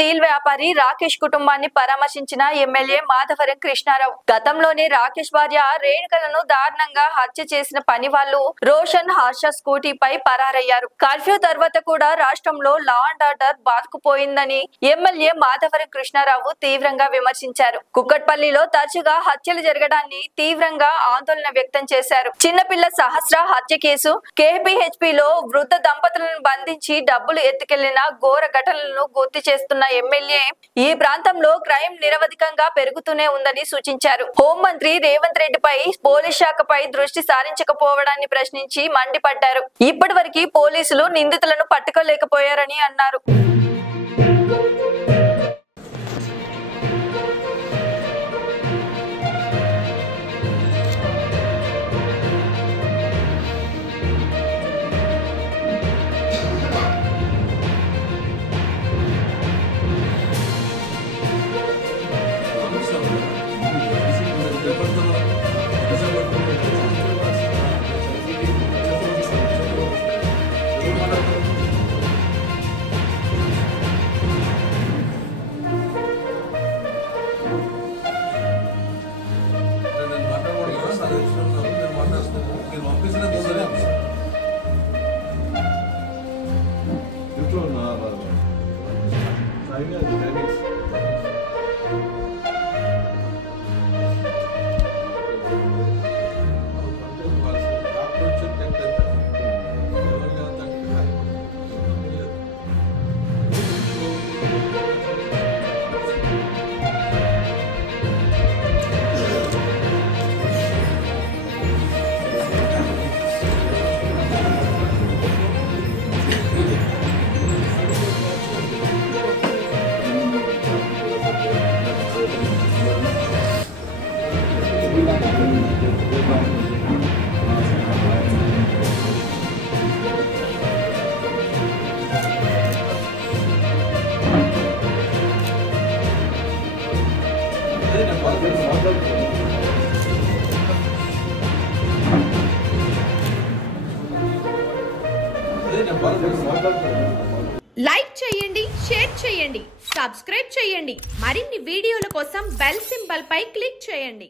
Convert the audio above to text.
Steel వ్యాపారి రాకేష్ కుటుంబాన్ని పరామర్శించిన MLA Madhavaram Krishnarao. గతంలోనే రాకేష్ భార్య రేణుకలను దారుణంగా హత్య చేసిన పని వాళ్ళు రోషన్ హర్ష స్కూటీపై పరారయ్యారు. కర్ఫ్యూ తర్వాత కూడా రాష్ట్రంలో law and order బాదుకుపోయిందని MLA Madhavaram Krishnarao తీవ్రంగా విమర్శించారు. కుక్కట్పల్లిలో తరచుగా హత్యలు జరగడాన్ని తీవ్రంగా ఆందోళన వ్యక్తం చేశారు. చిన్నపిల్ల సహస్ర హత్య కేసు, KPHPలో వృద్ధ దంపతులను బంధించి డబ్బులు ఎత్తుకెళ్లిన ఘోర ఘటనలను గుర్తు చేస్తున్న ఎమ్మెల్యే ఈ ప్రాంతంలో క్రైమ్ నిరవధికంగా పెరుగుతూనే ఉందని సూచించారు. హోంమంత్రి రేవంత్ రెడ్డిపై పోలీస్ శాఖపై దృష్టి సారించకపోవడాన్ని ప్రశ్నించి మండిపడ్డారు. ఇప్పటివరకు పోలీసులు నిందితులను పట్టుకోలేకపోయారని అన్నారు. లైక్ చేయండి, షేర్ చేయండి, సబ్స్క్రైబ్ చేయండి. మరిన్ని వీడియోల కోసం బెల్ సింబల్ పై క్లిక్ చేయండి.